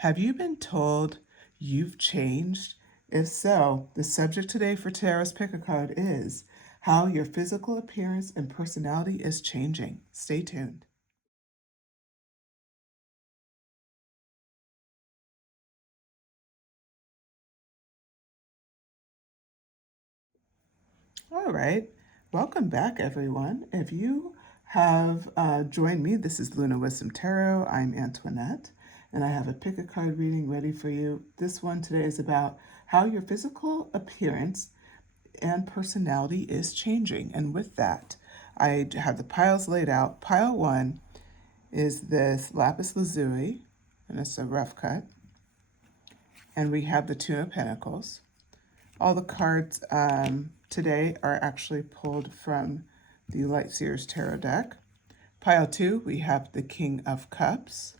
Have you been told you've changed? If so, the subject today for Tarot's Pick a Card is how your physical appearance and personality is changing. Stay tuned. All right, welcome back, everyone. If you have joined me, this is Luna Wisdom Tarot. I'm Antoinette, and I have a pick a card reading ready for you. This one today is about how your physical appearance and personality is changing. And with that, I have the piles laid out. Pile one is this lapis lazuli, and it's a rough cut. And we have the Two of Pentacles. All the cards today are actually pulled from the Light Seers Tarot deck. Pile two, we have the King of Cups,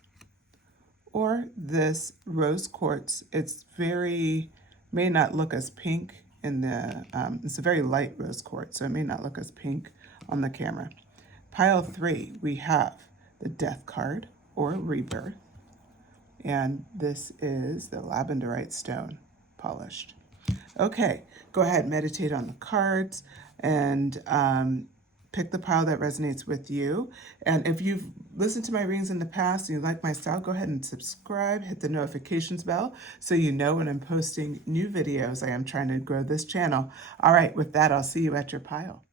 or this rose quartz. It's may not look as pink in the, it's a very light rose quartz, so it may not look as pink on the camera. Pile three, we have the Death card, or Rebirth, and this is the labradorite stone, polished. Okay, go ahead, meditate on the cards, and pick the pile that resonates with you. And if you've listened to my readings in the past and you like my style, go ahead and subscribe, hit the notifications bell so you know when I'm posting new videos. I am trying to grow this channel. All right, with that, I'll see you at your pile.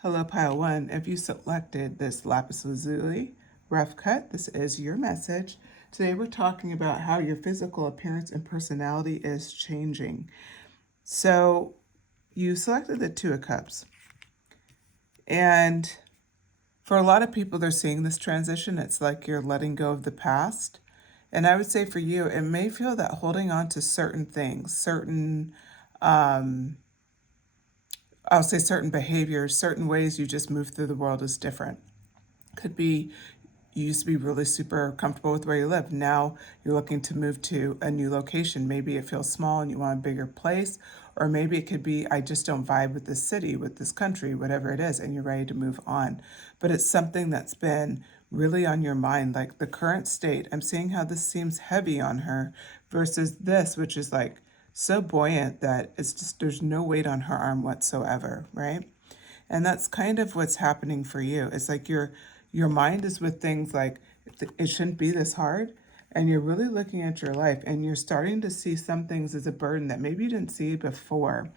Hello, pile one. If you selected this lapis lazuli rough cut, this is your message. Today we're talking about how your physical appearance and personality is changing. So you selected the Two of Cups. And for a lot of people, they're seeing this transition. It's like you're letting go of the past. And I would say for you, it may feel that holding on to certain things, I'll say certain behaviors, certain ways you just move through the world is different. Could be you used to be really super comfortable with where you live. Now you're looking to move to a new location. Maybe it feels small and you want a bigger place, or maybe it could be, I just don't vibe with this city, with this country, whatever it is, and you're ready to move on. But it's something that's been really on your mind, like the current state. I'm seeing how this seems heavy on her versus this, which is like so buoyant that it's just, there's no weight on her arm whatsoever, right? And that's kind of what's happening for you. It's like your mind is with things like it shouldn't be this hard, and you're really looking at your life and you're starting to see some things as a burden that maybe you didn't see before.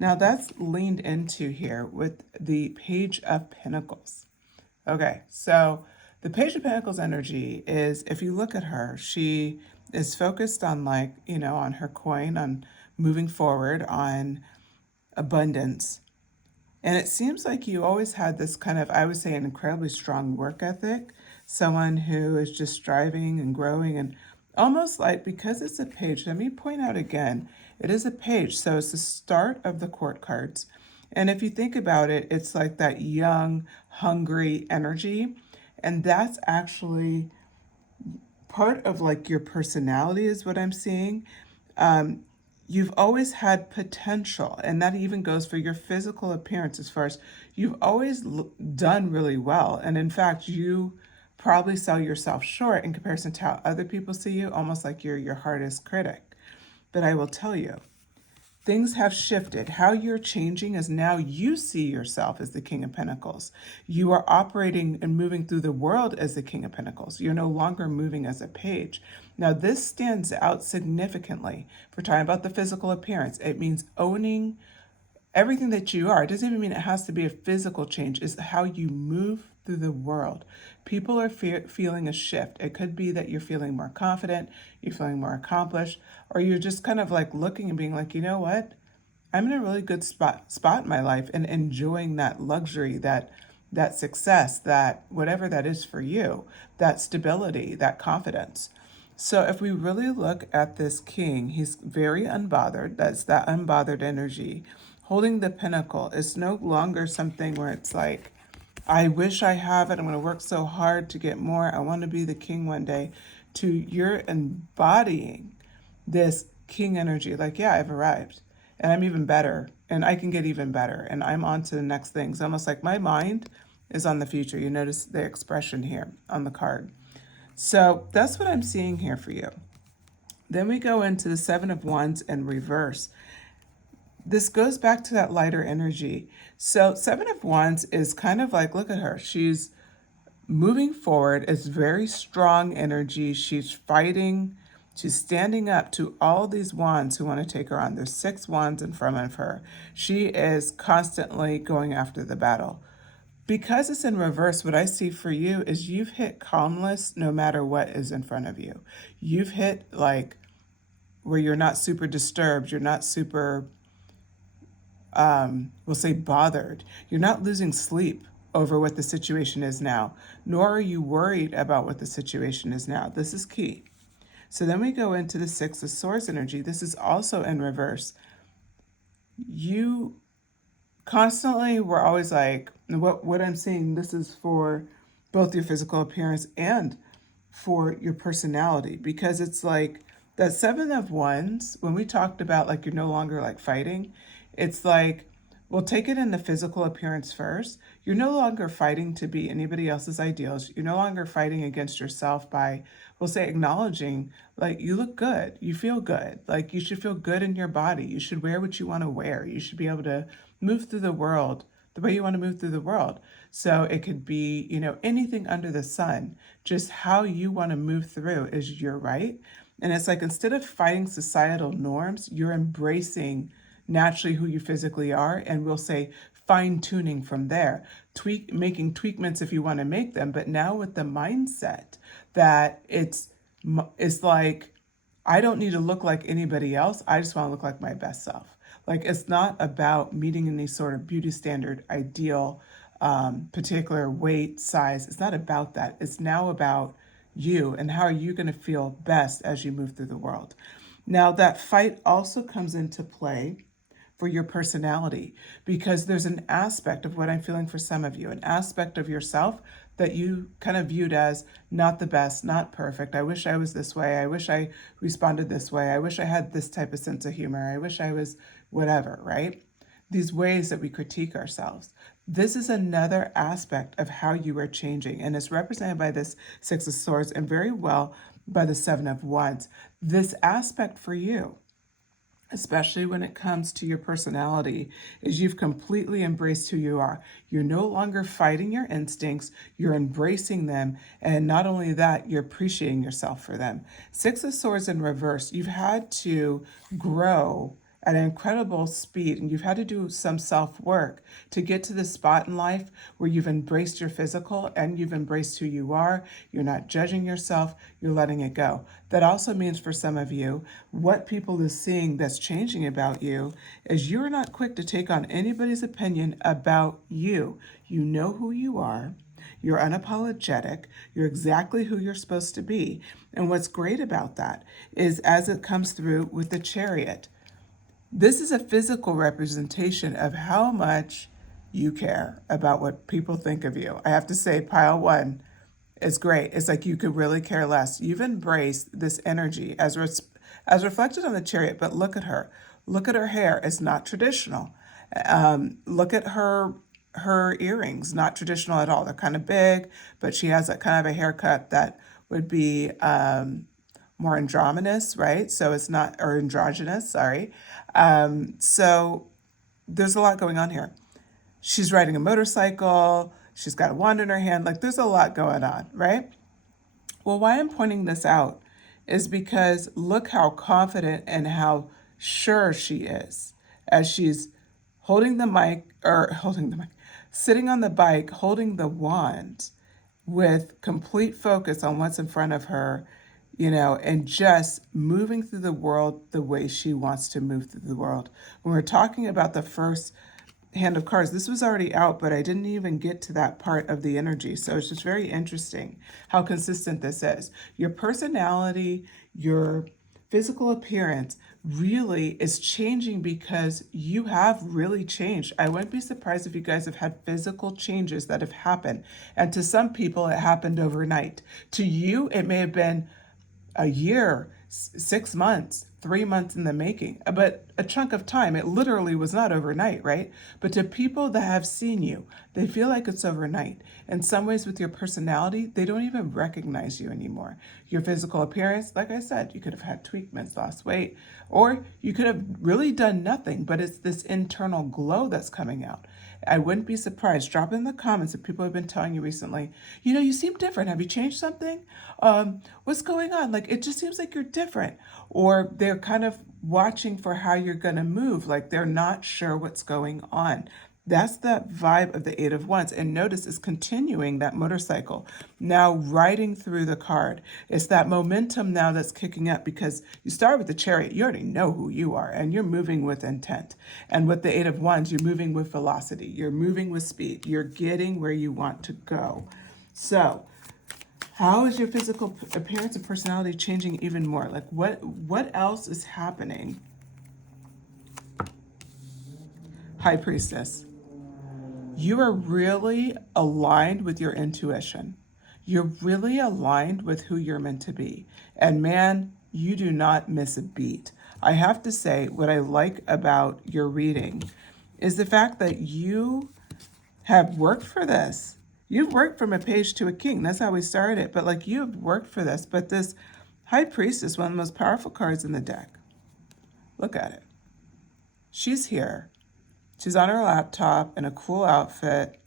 Now that's leaned into here with the Page of Pentacles. Okay, so the Page of Pentacles energy is, if you look at her, she is focused on, like, on her coin, on moving forward, on abundance. And it seems like you always had this kind of, I would say, an incredibly strong work ethic, someone who is just striving and growing, and almost like, because it's a page, let me point out again, it is a page, so it's the start of the court cards. And if you think about it, it's like that young, hungry energy. And that's actually part of like your personality is what I'm seeing. You've always had potential, and that even goes for your physical appearance, as far as you've always done really well. And in fact, you probably sell yourself short in comparison to how other people see you, almost like you're your hardest critic. But I will tell you, things have shifted. How you're changing is now you see yourself as the King of Pentacles. You are operating and moving through the world as the King of Pentacles. You're no longer moving as a page. Now, this stands out significantly. If we're talking about the physical appearance, it means owning everything that you are. It doesn't even mean it has to be a physical change. It's how you move through the world. People are feeling a shift. It could be that you're feeling more confident, you're feeling more accomplished, or you're just kind of like looking and being like, you know what? I'm in a really good spot in my life, and enjoying that luxury, that success, that whatever that is for you, that stability, that confidence. So if we really look at this king, he's very unbothered. That's that unbothered energy. Holding the pinnacle is no longer something where it's like, I wish I have it. I'm going to work so hard to get more. I want to be the king one day. To you're embodying this king energy. Like, yeah, I've arrived and I'm even better and I can get even better and I'm on to the next things. Almost like my mind is on the future. You notice the expression here on the card. So that's what I'm seeing here for you. Then we go into the Seven of Wands in reverse. This goes back to that lighter energy. So Seven of Wands is kind of like, look at her. She's moving forward. It's very strong energy. She's fighting. She's standing up to all these wands who want to take her on. There's 6 wands in front of her. She is constantly going after the battle. Because it's in reverse, what I see for you is you've hit calmness no matter what is in front of you. You've hit like where you're not super disturbed. You're not super, we'll say, bothered. You're not losing sleep over what the situation is now, nor are you worried about what the situation is now. This is key. So then we go into the Six of Swords energy. This is also in reverse. You constantly were always like, what I'm seeing, this is for both your physical appearance and for your personality, because it's like that Seven of Wands, when we talked about like you're no longer like fighting, it's like, we'll take it in the physical appearance first. You're no longer fighting to be anybody else's ideals. You're no longer fighting against yourself by, we'll say, acknowledging, like, you look good. You feel good. Like, you should feel good in your body. You should wear what you want to wear. You should be able to move through the world the way you want to move through the world. So it could be, anything under the sun. Just how you want to move through is your right. And it's like, instead of fighting societal norms, you're embracing naturally who you physically are, and we'll say fine-tuning from there, making tweakments if you want to make them, but now with the mindset that it's like, I don't need to look like anybody else, I just want to look like my best self. Like, it's not about meeting any sort of beauty standard, ideal, particular weight, size. It's not about that. It's now about you and how are you going to feel best as you move through the world. Now, that fight also comes into play for your personality, because there's an aspect of what I'm feeling for some of you, an aspect of yourself that you kind of viewed as not the best, not perfect. I wish I was this way. I wish I responded this way. I wish I had this type of sense of humor. I wish I was whatever, right? These ways that we critique ourselves. This is another aspect of how you are changing, and it's represented by this Six of Swords and very well by the Seven of Wands. This aspect for you, especially when it comes to your personality, is you've completely embraced who you are. You're no longer fighting your instincts, you're embracing them, and not only that, you're appreciating yourself for them. Six of Swords in reverse, you've had to grow at an incredible speed, and you've had to do some self-work to get to the spot in life where you've embraced your physical and you've embraced who you are. You're not judging yourself, you're letting it go. That also means for some of you, what people is seeing that's changing about you is you're not quick to take on anybody's opinion about you. You know who you are. You're unapologetic. You're exactly who you're supposed to be. And what's great about that is, as it comes through with the Chariot, this is a physical representation of how much you care about what people think of you. I have to say, pile one is great. It's like you could really care less. You've embraced this energy as reflected on the Chariot, but look at her. Look at her hair. It's not traditional. Look at her earrings, not traditional at all. They're kind of big, but she has a kind of a haircut that would be more androgynous, right? So it's not, or androgynous, sorry. So there's a lot going on here. She's riding a motorcycle. She's got a wand in her hand. Like, there's a lot going on, right? Well, why I'm pointing this out is because look how confident and how sure she is as she's sitting on the bike, holding the wand with complete focus on what's in front of her, and just moving through the world the way she wants to move through the world. When we're talking about the first hand of cards, this was already out, but I didn't even get to that part of the energy. So it's just very interesting how consistent this is. Your personality, your physical appearance really is changing because you have really changed. I wouldn't be surprised if you guys have had physical changes that have happened. And to some people, it happened overnight. To you, it may have been a year 6 months, 3 months in the making, but a chunk of time. It literally was not overnight, right? But to people that have seen you, they feel like it's overnight. In some ways, with your personality, they don't even recognize you anymore. Your physical appearance, like I said, you could have had tweakments, lost weight, or you could have really done nothing, but it's this internal glow that's coming out. I wouldn't be surprised. Drop in the comments if people have been telling you recently, you seem different. Have you changed something? What's going on? Like, it just seems like you're different. Or they're kind of watching for how you're going to move. Like, they're not sure what's going on. That's the vibe of the Eight of Wands. And notice it's continuing that motorcycle, now riding through the card. It's that momentum now that's kicking up because you start with the Chariot. You already know who you are and you're moving with intent. And with the Eight of Wands, you're moving with velocity. You're moving with speed. You're getting where you want to go. So how is your physical appearance and personality changing even more? Like what else is happening? High Priestess. You are really aligned with your intuition. You're really aligned with who you're meant to be. And man, you do not miss a beat. I have to say, what I like about your reading is the fact that you have worked for this. You've worked from a page to a king. That's how we started it. But like you've worked for this. But this High Priestess, one of the most powerful cards in the deck. Look at it. She's here. She's on her laptop in a cool outfit,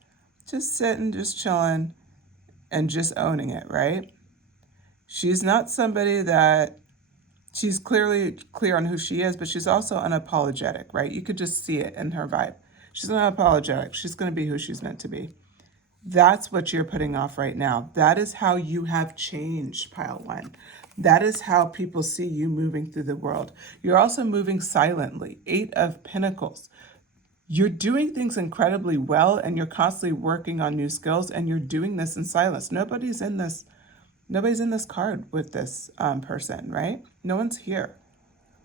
just sitting, just chilling, and just owning it, right? She's not somebody that, she's clearly clear on who she is, but she's also unapologetic, right? You could just see it in her vibe. She's unapologetic. She's going to be who she's meant to be. That's what you're putting off right now. That is how you have changed, Pile One. That is how people see you moving through the world. You're also moving silently. Eight of Pentacles. You're doing things incredibly well and you're constantly working on new skills and you're doing this in silence. Nobody's in this card with this person, right? No one's here.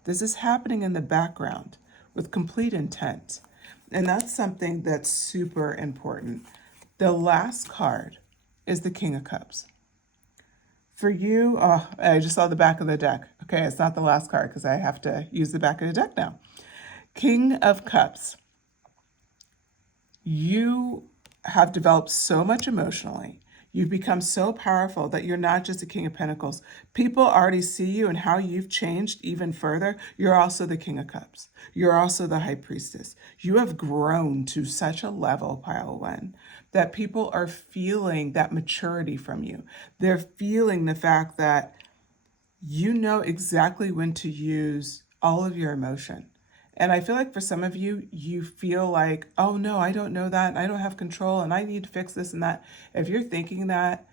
This is happening in the background with complete intent. And that's something that's super important. The last card is the King of Cups. For you, I just saw the back of the deck. Okay, it's not the last card because I have to use the back of the deck now. King of Cups. You have developed so much emotionally. You've become so powerful that you're not just a King of Pentacles. People already see you and how you've changed even further. You're also the King of Cups. You're also the High Priestess. You have grown to such a level, Pile One, that people are feeling that maturity from you. They're feeling the fact that you know exactly when to use all of your emotion. And I feel like for some of you, you feel like, oh no, I don't know that, and I don't have control, and I need to fix this and that. If you're thinking that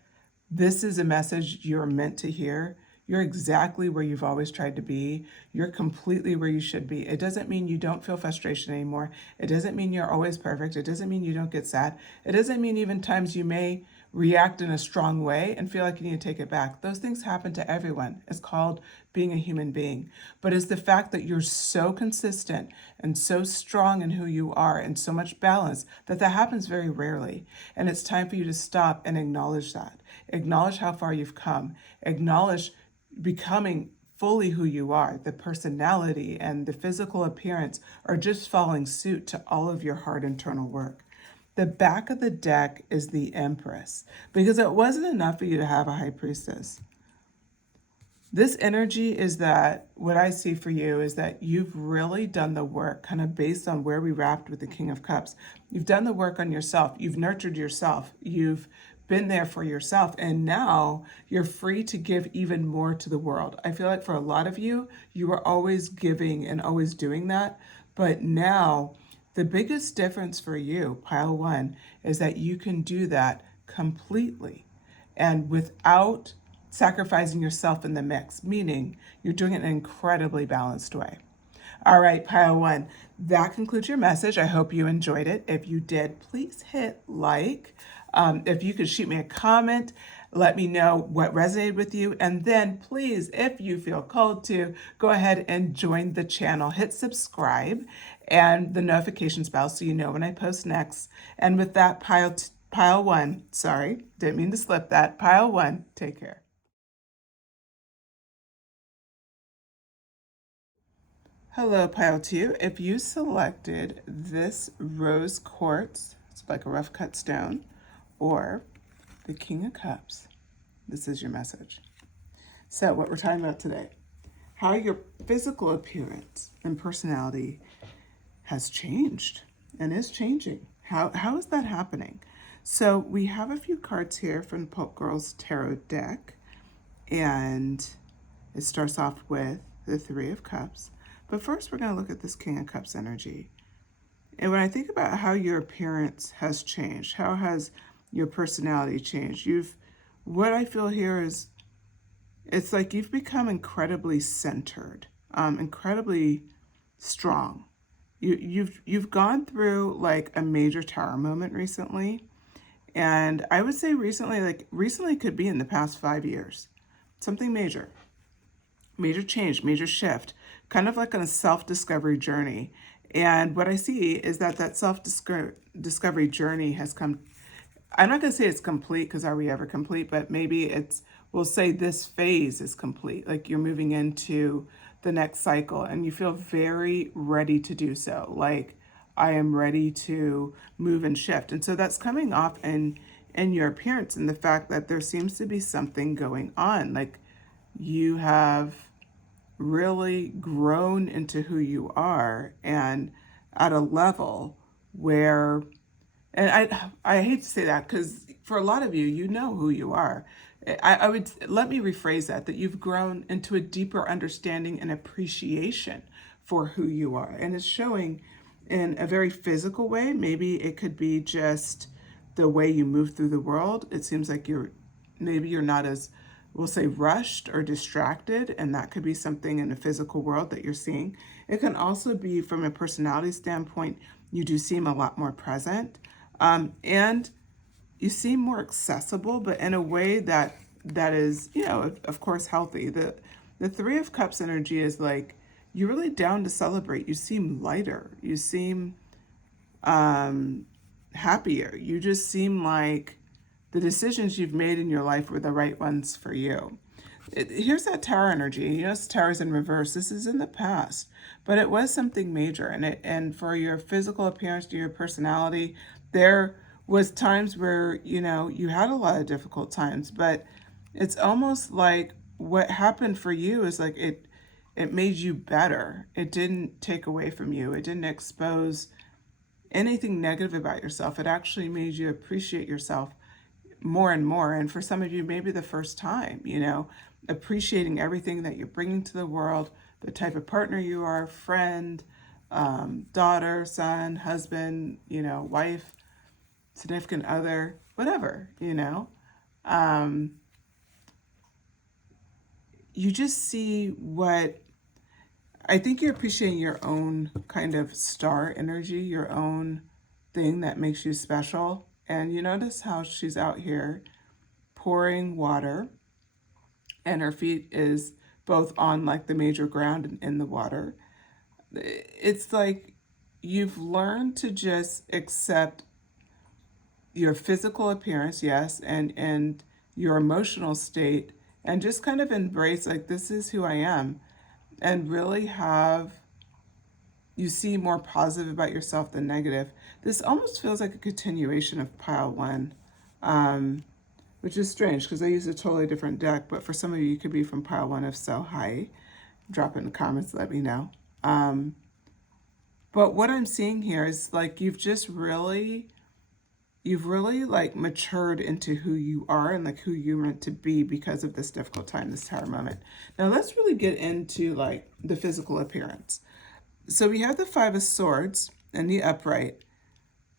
this is a message you're meant to hear, you're exactly where you've always tried to be. You're completely where you should be. It doesn't mean you don't feel frustration anymore. It doesn't mean you're always perfect. It doesn't mean you don't get sad. It doesn't mean even times you may react in a strong way and feel like you need to take it back. Those things happen to everyone. It's called being a human being. But it's the fact that you're so consistent and so strong in who you are and so much balance that happens very rarely. And it's time for you to stop and acknowledge that. Acknowledge how far you've come. Acknowledge becoming fully who you are. The personality and the physical appearance are just following suit to all of your hard internal work. The back of the deck is the Empress, because it wasn't enough for you to have a High Priestess. This energy is that, what I see for you is that you've really done the work, kind of based on where we wrapped with the King of Cups. You've done the work on yourself. You've nurtured yourself. You've been there for yourself. And now you're free to give even more to the world. I feel like for a lot of you, you were always giving and always doing that. But now the biggest difference for you, Pile One, is that you can do that completely and without sacrificing yourself in the mix, meaning you're doing it in an incredibly balanced way. All right, Pile One, that concludes your message. I hope you enjoyed it. If you did, please hit like. If you could shoot me a comment, let me know what resonated with you. And then please, if you feel called to, go ahead and join the channel. Hit subscribe and the notifications bell so you know when I post next. And with that, Pile One, sorry, didn't mean to slip that. Pile One, take care. Hello, Pile 2. If you selected this rose quartz, it's like a rough cut stone, or the King of Cups, this is your message. So, what we're talking about today, how your physical appearance and personality has changed and is changing. How is that happening? So, we have a few cards here from the Pulp Girls Tarot deck, and it starts off with the Three of Cups. But first, we're going to look at this King of Cups energy. And when I think about how your appearance has changed, how has your personality changed? What I feel here is, it's like you've become incredibly centered, incredibly strong. You've gone through like a major tower moment recently, and I would say recently could be in the past 5 years, something major. Major change, major shift, kind of like on a self-discovery journey. And what I see is that self-discovery journey has come. I'm not going to say it's complete, because are we ever complete? But maybe we'll say this phase is complete. Like you're moving into the next cycle and you feel very ready to do so. Like, I am ready to move and shift. And so that's coming off in your appearance, and the fact that there seems to be something going on. Like, you have really grown into who you are, and at a level where, and I hate to say that, because for a lot of you, you know who you are. I would, let me rephrase that you've grown into a deeper understanding and appreciation for who you are. And it's showing in a very physical way. Maybe it could be just the way you move through the world. It seems like maybe you're not as, we'll say, rushed or distracted, and that could be something in the physical world that you're seeing. It can also be from a personality standpoint, you do seem a lot more present, and you seem more accessible, but in a way that is, of course, healthy. The Three of Cups energy is like, you're really down to celebrate. You seem lighter. You seem happier. You just seem like the decisions you've made in your life were the right ones for you. Here's that tower energy. Yes, tower's in reverse. This is in the past, but it was something major. And for your physical appearance, to your personality, there was times where, you had a lot of difficult times, but it's almost like what happened for you is like it made you better. It didn't take away from you. It didn't expose anything negative about yourself. It actually made you appreciate yourself more and more. And for some of you, maybe the first time, appreciating everything that you're bringing to the world, the type of partner you are, friend, daughter, son, husband, wife, significant other, whatever, you just see what, I think you're appreciating your own kind of star energy, your own thing that makes you special. And you notice how she's out here pouring water, and her feet is both on like the major ground and in the water. It's like you've learned to just accept your physical appearance, yes, and your emotional state, and just kind of embrace, like, this is who I am, and really you see more positive about yourself than negative. This almost feels like a continuation of pile 1, which is strange because I use a totally different deck, but for some of you, you could be from pile 1. If so, hi. Drop it in the comments, let me know. But what I'm seeing here is like you've really like matured into who you are and like who you're meant to be because of this difficult time, this tower moment. Now let's really get into like the physical appearance. So we have the Five of Swords and the upright.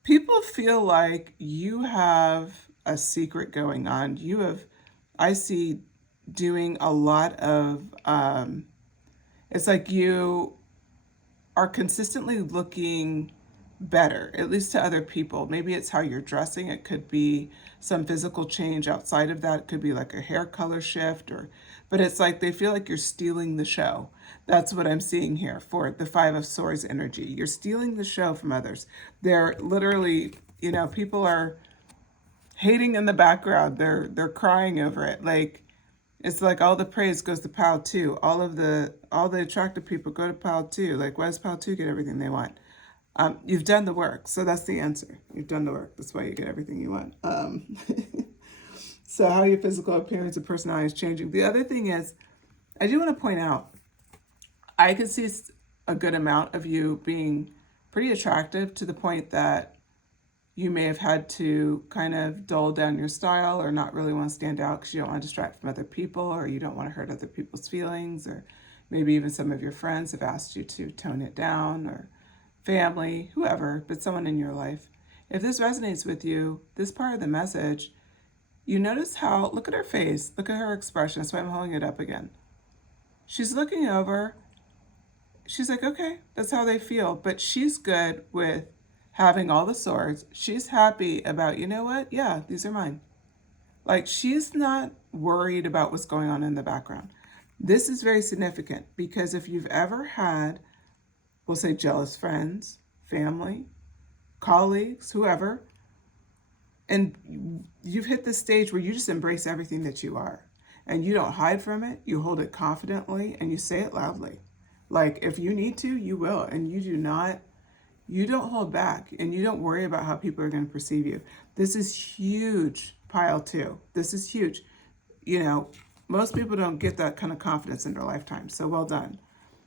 People feel like you have a secret going on. I see doing a lot of, it's like you are consistently looking better, at least to other people. Maybe it's how you're dressing. It could be some physical change outside of that. It could be like a hair color shift, but it's like they feel like you're stealing the show. That's what I'm seeing here for the Five of Swords energy. You're stealing the show from others. They're literally, people are hating in the background. They're crying over it. Like, It's like all the praise goes to pile two. All the attractive people go to pile two. Like, why does pile two get everything they want? You've done the work, so that's the answer. You've done the work. That's why you get everything you want. So how your physical appearance and personality is changing. The other thing is, I do want to point out, I can see a good amount of you being pretty attractive to the point that you may have had to kind of dull down your style or not really want to stand out because you don't want to distract from other people, or you don't want to hurt other people's feelings, or maybe even some of your friends have asked you to tone it down, or family, whoever, but someone in your life. If this resonates with you, this part of the message, you notice how, look at her face, look at her expression. That's why I'm holding it up again. She's looking over. She's like, okay, that's how they feel. But she's good with having all the swords. She's happy about, you know what? Yeah, these are mine. Like, she's not worried about what's going on in the background. This is very significant because if you've ever had, we'll say, jealous friends, family, colleagues, whoever, and you've hit this stage where you just embrace everything that you are. And you don't hide from it. You hold it confidently and you say it loudly. Like, if you need to, you will. And you don't hold back, and you don't worry about how people are going to perceive you. This is huge, pile two. This is huge. You know, most people don't get that kind of confidence in their lifetime. So well done.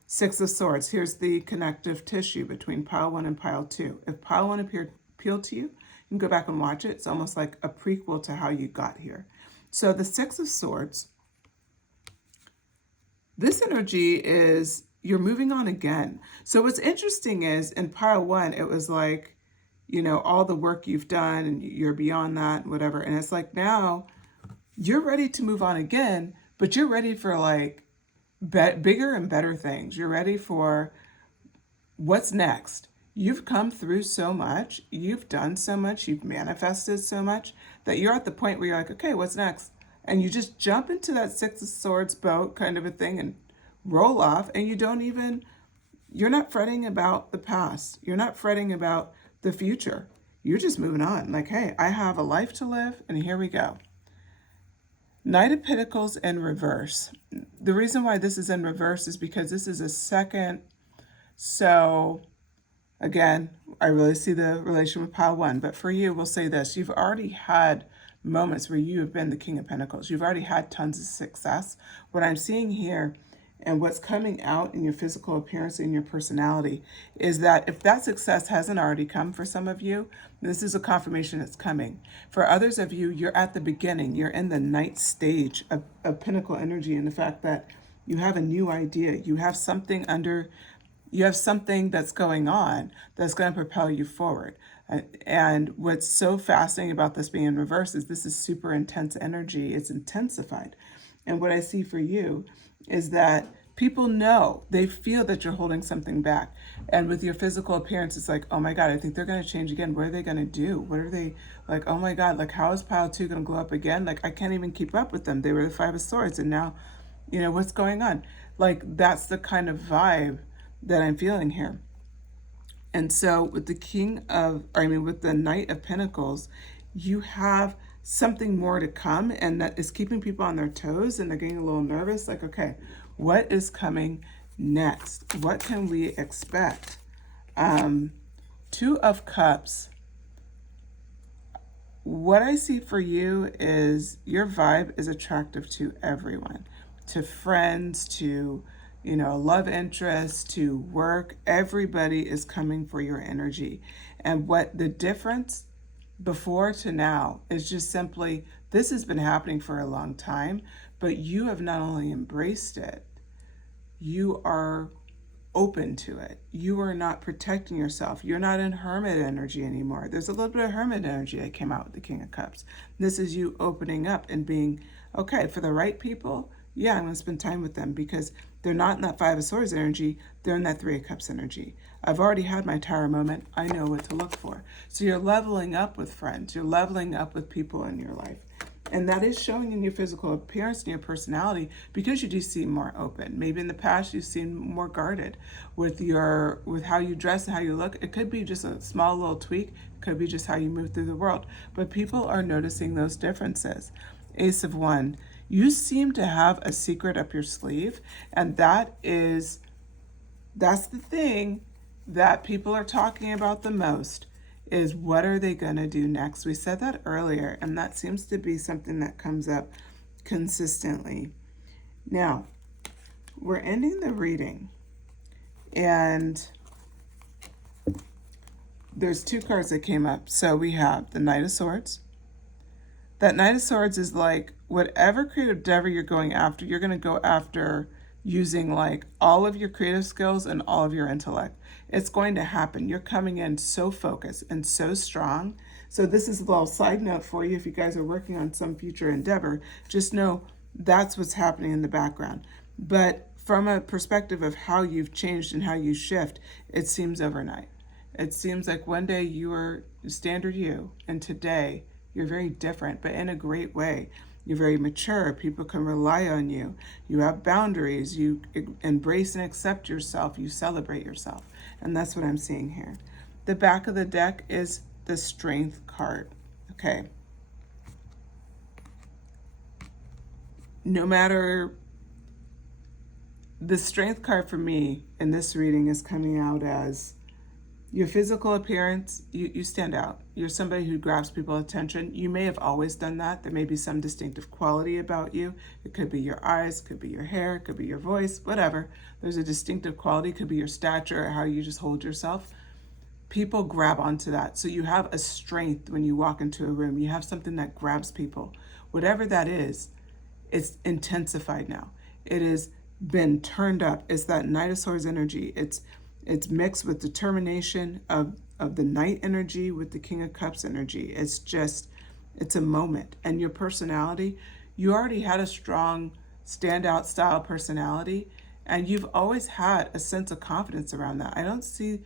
Six of Swords. Here's the connective tissue between pile one and pile two. If pile one appealed to you, you can go back and watch it. It's almost like a prequel to how you got here. So the Six of Swords, this energy is you're moving on again. So what's interesting is in pile one, it was like, you know, all the work you've done and you're beyond that, whatever. And it's like now you're ready to move on again, but you're ready for like bigger and better things. You're ready for what's next. You've come through so much, you've done so much, you've manifested so much that you're at the point where you're like, okay, what's next? And you just jump into that Six of Swords boat kind of a thing and roll off, and you're not fretting about the past. You're not fretting about the future. You're just moving on. Like, hey, I have a life to live, and here we go. Knight of Pentacles in reverse. The reason why this is in reverse is because this is a second. So again, I really see the relation with pile one, but for you, we'll say this. You've already had moments where you have been the King of Pentacles. You've already had tons of success. What I'm seeing here and what's coming out in your physical appearance and your personality is that if that success hasn't already come for some of you, this is a confirmation it's coming. For others of you, you're at the beginning. You're in the ninth stage of Pentacle energy, and the fact that you have a new idea. You have something that's going on that's going to propel you forward. And what's so fascinating about this being in reverse is this is super intense energy. It's intensified. And what I see for you is that people know, they feel that you're holding something back. And with your physical appearance, it's like, oh my God, I think they're going to change again. What are they going to do? What are they like? Oh my God, like how is pile two going to glow up again? Like I can't even keep up with them. They were the Five of Swords, and now, you know, what's going on? Like that's the kind of vibe that I'm feeling here. And so with with the Knight of Pentacles, you have something more to come, and that is keeping people on their toes, and they're getting a little nervous. Like, okay, what is coming next? What can we expect? Two of Cups. What I see for you is your vibe is attractive to everyone, to friends, to love interest, to work. Everybody is coming for your energy. And what the difference before to now is just simply, this has been happening for a long time, but you have not only embraced it, you are open to it. You are not protecting yourself. You're not in hermit energy anymore. There's a little bit of hermit energy that came out with the King of Cups. This is you opening up and being, okay, for the right people, yeah, I'm going to spend time with them because they're not in that Five of Swords energy. They're in that Three of Cups energy. I've already had my Tower moment. I know what to look for. So you're leveling up with friends. You're leveling up with people in your life. And that is showing in your physical appearance and your personality because you do seem more open. Maybe in the past you seem more guarded with how you dress and how you look. It could be just a small little tweak. It could be just how you move through the world. But people are noticing those differences. Ace of Wands. You seem to have a secret up your sleeve, and that's the thing that people are talking about the most, is what are they going to do next? We said that earlier, and that seems to be something that comes up consistently. Now, we're ending the reading, and there's two cards that came up. So we have the Knight of Swords. That Knight of Swords is like, whatever creative endeavor you're going after, you're going to go after using like all of your creative skills and all of your intellect. It's going to happen. You're coming in so focused and so strong. So this is a little side note for you. If you guys are working on some future endeavor, just know that's what's happening in the background. But from a perspective of how you've changed and how you shift, it seems overnight. It seems like one day you were standard you, and today you're very different, but in a great way. You're very mature. People can rely on you. You have boundaries. You embrace and accept yourself. You celebrate yourself. And that's what I'm seeing here. The back of the deck is the Strength card. Okay. No matter, the Strength card for me in this reading is coming out as your physical appearance. You stand out. You're somebody who grabs people's attention. You may have always done that. There may be some distinctive quality about you. It could be your eyes, could be your hair, could be your voice, whatever. There's a distinctive quality. It could be your stature or how you just hold yourself. People grab onto that. So you have a strength when you walk into a room. You have something that grabs people. Whatever that is, it's intensified now. It has been turned up. It's that Knight of Swords energy. It's mixed with determination of the Knight energy with the King of Cups energy. It's a moment. And your personality, you already had a strong standout style personality, and you've always had a sense of confidence around that. I don't see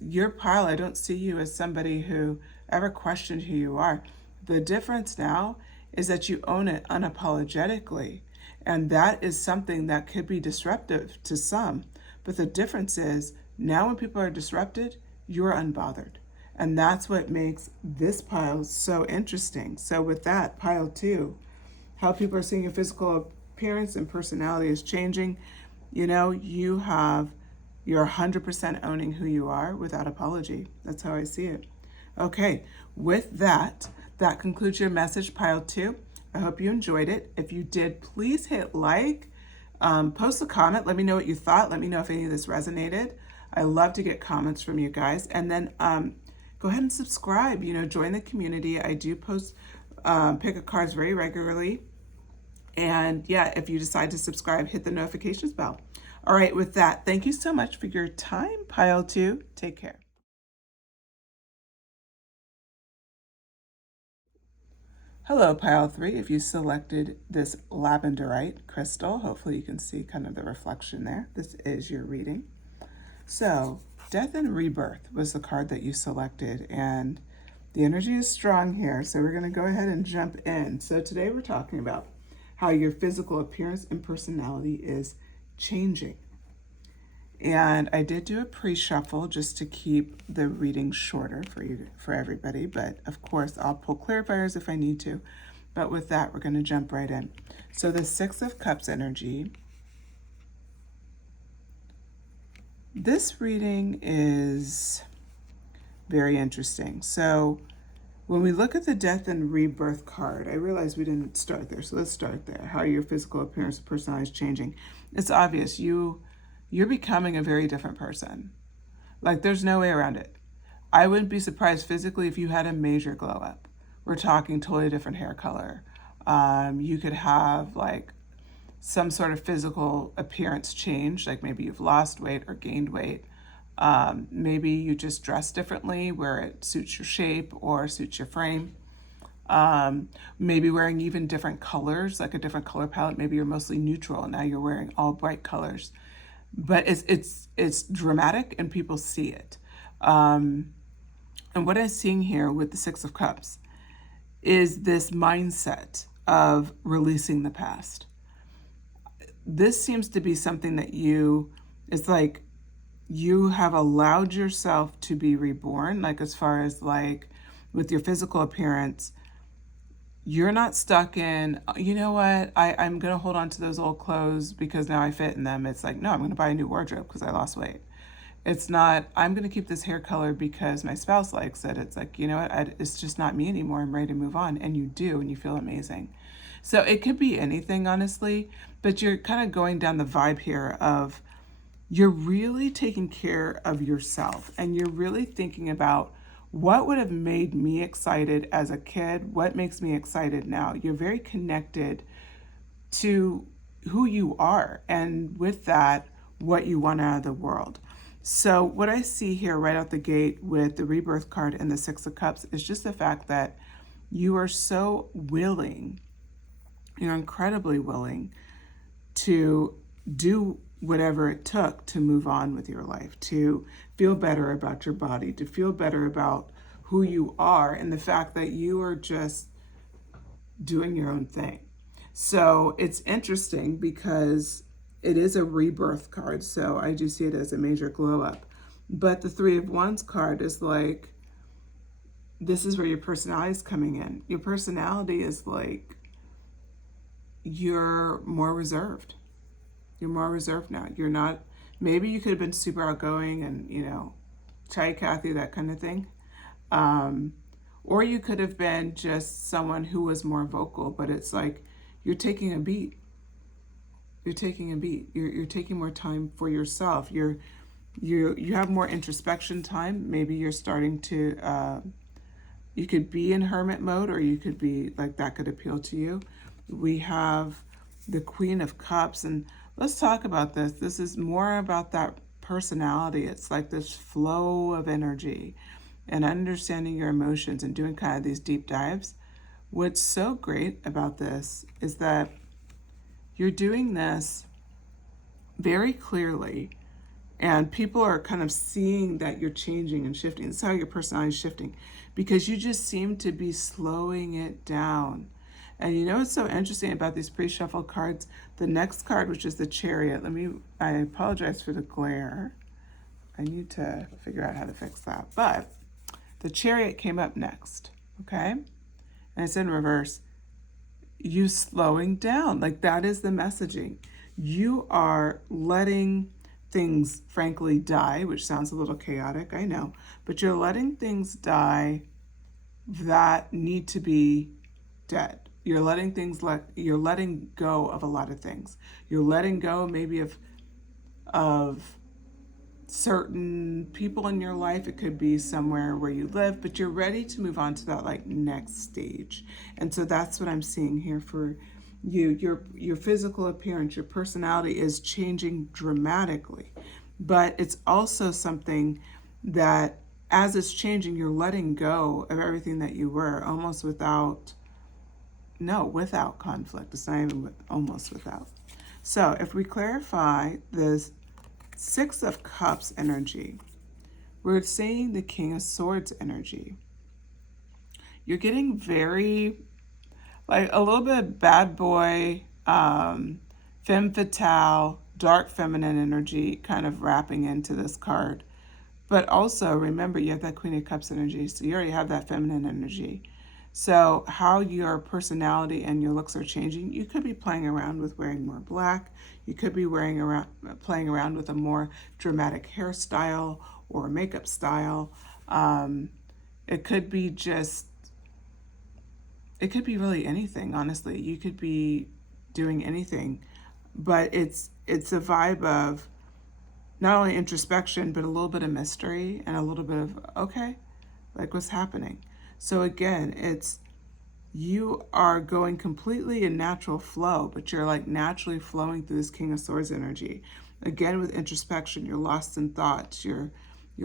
your pile, I don't see you as somebody who ever questioned who you are. The difference now is that you own it unapologetically. And that is something that could be disruptive to some. But the difference is now when people are disrupted, you're unbothered. And that's what makes this pile so interesting. So with that, pile 2, how people are seeing your physical appearance and personality is changing. You're 100% owning who you are without apology. That's how I see it. Okay, with that, that concludes your message, pile 2. I hope you enjoyed it. If you did, please hit like. Post a comment. Let me know what you thought. Let me know if any of this resonated. I love to get comments from you guys. And then go ahead and subscribe. Join the community. I do post pick a cards very regularly. And yeah, if you decide to subscribe, hit the notifications bell. All right, with that, thank you so much for your time, pile 2. Take care. Hello, pile 3. If you selected this lavenderite crystal, hopefully you can see kind of the reflection there. This is your reading. So, Death and Rebirth was the card that you selected, and the energy is strong here. So we're going to go ahead and jump in. So today we're talking about how your physical appearance and personality is changing. And I did do a pre-shuffle just to keep the reading shorter for everybody. But of course, I'll pull clarifiers if I need to. But with that, we're going to jump right in. So the Six of Cups energy. This reading is very interesting. So when we look at the Death and Rebirth card, I realize we didn't start there. So let's start there. How your physical appearance and personality is changing. It's obvious. You're becoming a very different person. Like, there's no way around it. I wouldn't be surprised physically if you had a major glow up. We're talking totally different hair color. You could have like some sort of physical appearance change, like maybe you've lost weight or gained weight. Maybe you just dress differently where it suits your shape or suits your frame. Maybe wearing even different colors, like a different color palette. Maybe you're mostly neutral and now you're wearing all bright colors. But it's dramatic and people see it. And what I'm seeing here with the Six of Cups is this mindset of releasing the past. This seems to be something that it's like you have allowed yourself to be reborn, like as far as like with your physical appearance, You're not stuck in, you know what, I'm going to hold on to those old clothes because now I fit in them. It's like, no, I'm going to buy a new wardrobe because I lost weight. It's not, I'm going to keep this hair color because my spouse likes it. It's like, you know what, it's just not me anymore. I'm ready to move on. And you do, and you feel amazing. So it could be anything, honestly, but you're kind of going down the vibe here of you're really taking care of yourself and you're really thinking about what would have made me excited as a kid, what makes me excited now. You're very connected to who you are, and with that, what you want out of the world. So, what I see here right out the gate with the rebirth card and the Six of Cups is just the fact that you are so willing, you're incredibly willing to do whatever it took to move on with your life, to feel better about your body, to feel better about who you are, and the fact that you are just doing your own thing. So it's interesting because it is a rebirth card, so I do see it as a major glow up. But the Three of Wands card is like, this is where your personality is coming in. Your personality is like, you're more reserved. You're more reserved now. You're not, maybe you could have been super outgoing and, you know, Chai Kathy, that kind of thing. Or you could have been just someone who was more vocal, but it's like you're taking a beat. You're taking a beat. You're taking more time for yourself. You have more introspection time. Maybe you're starting to, you could be in hermit mode, or you could be like, that could appeal to you. We have the Queen of Cups, and let's talk about this. This is more about that personality. It's like this flow of energy and understanding your emotions and doing kind of these deep dives. What's so great about this is that you're doing this very clearly, and people are kind of seeing that you're changing and shifting. This is how your personality is shifting, because you just seem to be slowing it down. And you know what's so interesting about these pre-shuffled cards? The next card, which is the Chariot. I apologize for the glare. I need to figure out how to fix that. But the Chariot came up next, okay? And it's in reverse. You slowing down, like that is the messaging. You are letting things frankly die, which sounds a little chaotic, I know, but you're letting things die that need to be dead. You're letting you're letting go of a lot of things. You're letting go maybe of certain people in your life. It could be somewhere where you live, but you're ready to move on to that like next stage. And so that's what I'm seeing here for you. Your physical appearance, your personality is changing dramatically, but it's also something that as it's changing, you're letting go of everything that you were, almost without conflict. It's not even almost without. So if we clarify this Six of Cups energy, we're seeing the King of Swords energy. You're getting very, like a little bit of bad boy, femme fatale, dark feminine energy kind of wrapping into this card. But also remember, you have that Queen of Cups energy, so you already have that feminine energy. So how your personality and your looks are changing, you could be playing around with wearing more black. You could be playing around with a more dramatic hairstyle or makeup style. It could be really anything, honestly. You could be doing anything, but it's a vibe of not only introspection, but a little bit of mystery and a little bit of, okay, like what's happening? So again, it's you are going completely in natural flow, but you're like naturally flowing through this King of Swords energy. Again, with introspection, you're lost in thoughts, you're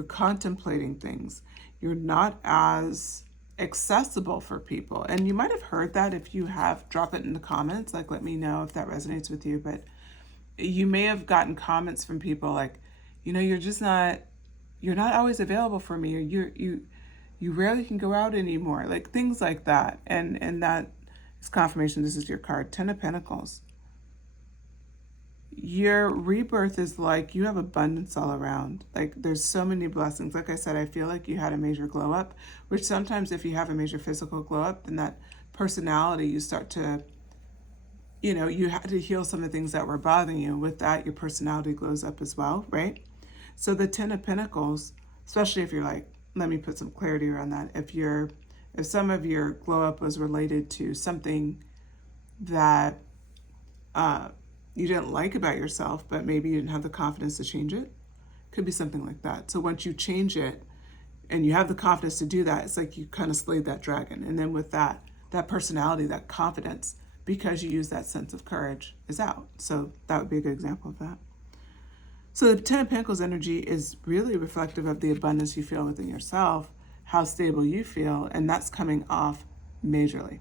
contemplating things. You're not as accessible for people. And you might have heard that. If you have, drop it in the comments, like let me know if that resonates with you. But you may have gotten comments from people like, you know, you're not always available for me, or you rarely can go out anymore, like things like that. And that is confirmation. This is your card, Ten of Pentacles. Your rebirth is like you have abundance all around. Like there's so many blessings. Like I said, I feel like you had a major glow up, which sometimes if you have a major physical glow up, then that personality, you start to, you had to heal some of the things that were bothering you. With that, your personality glows up as well, right? So the Ten of Pentacles, especially if you're like, let me put some clarity around that. If some of your glow up was related to something that you didn't like about yourself, but maybe you didn't have the confidence to change it, could be something like that. So once you change it and you have the confidence to do that, it's like you kind of slayed that dragon. And then with that personality, that confidence, because you use that sense of courage, is out. So that would be a good example of that. So the Ten of Pentacles energy is really reflective of the abundance you feel within yourself, how stable you feel, and that's coming off majorly.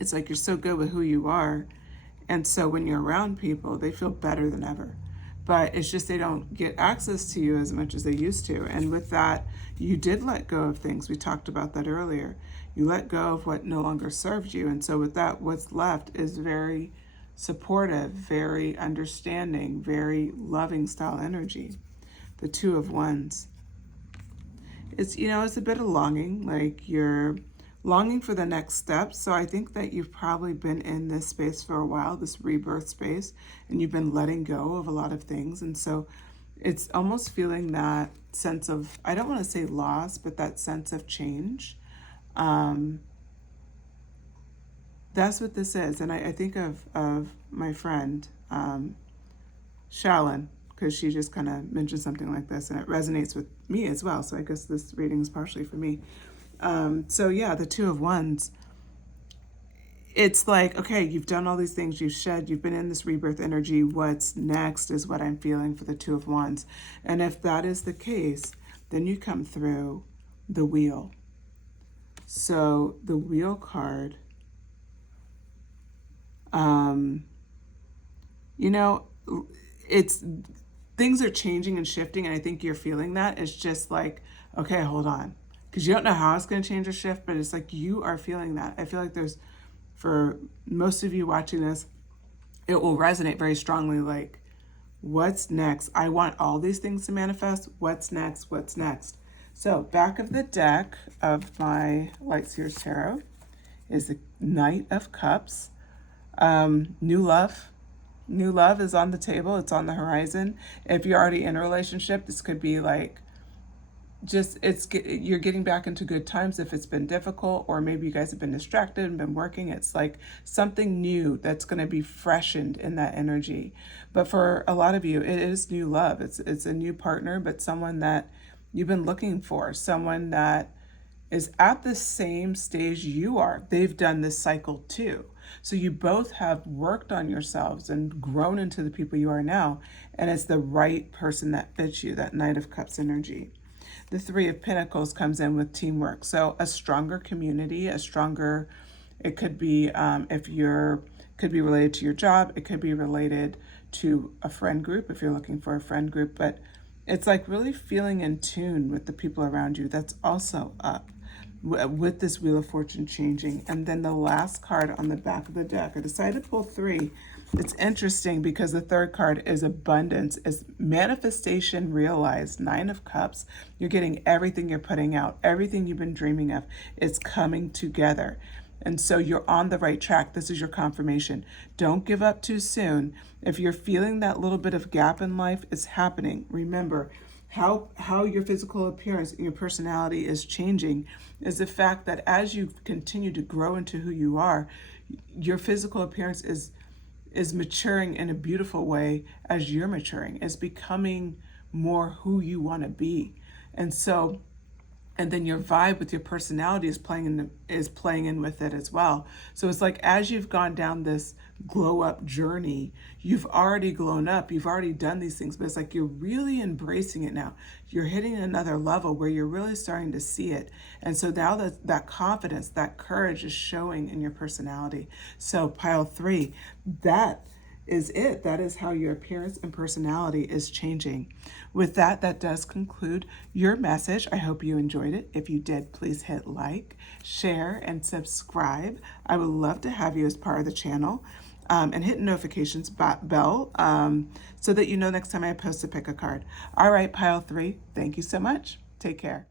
It's like you're so good with who you are, and so when you're around people, they feel better than ever. But it's just they don't get access to you as much as they used to. And with that, you did let go of things. We talked about that earlier. You let go of what no longer served you. And so with that, what's left is very supportive, very understanding, very loving style energy. The Two of Wands. It's, it's a bit of longing, like you're longing for the next step. So I think that you've probably been in this space for a while, this rebirth space, and you've been letting go of a lot of things. And so it's almost feeling that sense of, I don't want to say loss, but that sense of change. That's what this is. And I think of my friend, Shalyn, because she just kind of mentioned something like this, and it resonates with me as well. So I guess this reading is partially for me. So yeah, the Two of Wands, it's like, okay, you've done all these things, you've shed, you've been in this rebirth energy. What's next is what I'm feeling for the Two of Wands. And if that is the case, then you come through the Wheel. So the Wheel card, it's, things are changing and shifting, and I think you're feeling that. It's just like, okay, hold on. Because you don't know how it's going to change or shift, but it's like you are feeling that. I feel like there's, for most of you watching this, it will resonate very strongly, like, what's next? I want all these things to manifest. What's next? What's next? So back of the deck of my Light Seers Tarot is the Knight of Cups. New love. New love is on the table. It's on the horizon. If you're already in a relationship, this could be like, you're getting back into good times if it's been difficult, or maybe you guys have been distracted and been working. It's like something new that's going to be freshened in that energy. But for a lot of you, it is new love. It's a new partner, but someone that you've been looking for, someone that is at the same stage you are. They've done this cycle too. So you both have worked on yourselves and grown into the people you are now, and it's the right person that fits you, that Knight of Cups energy. The Three of Pentacles comes in with teamwork. So a stronger community, it could be, could be related to your job. It could be related to a friend group if you're looking for a friend group. But it's like really feeling in tune with the people around you. That's also up with this Wheel of Fortune changing. And then the last card on the back of the deck, I decided to pull three. It's interesting because the third card is abundance, is manifestation realized. Nine of Cups. You're getting everything you're putting out, everything you've been dreaming of is coming together. And so you're on the right track. This is your confirmation. Don't give up too soon. If you're feeling that little bit of gap in life, it's happening. Remember, how your physical appearance and your personality is changing is the fact that as you continue to grow into who you are, your physical appearance is maturing in a beautiful way as you're maturing. It's becoming more who you want to be. And then your vibe with your personality is playing in with it as well. So it's like as you've gone down this glow up journey, you've already grown up, you've already done these things, but it's like you're really embracing it now. You're hitting another level where you're really starting to see it. And so now that confidence, that courage is showing in your personality. So pile three, that is it. That is how your appearance and personality is changing. With that, that does conclude your message. I hope you enjoyed it. If you did, please hit like, share, and subscribe. I would love to have you as part of the channel, and hit notifications bell so that you know next time I post a pick a card. All right, pile three, thank you so much. Take care.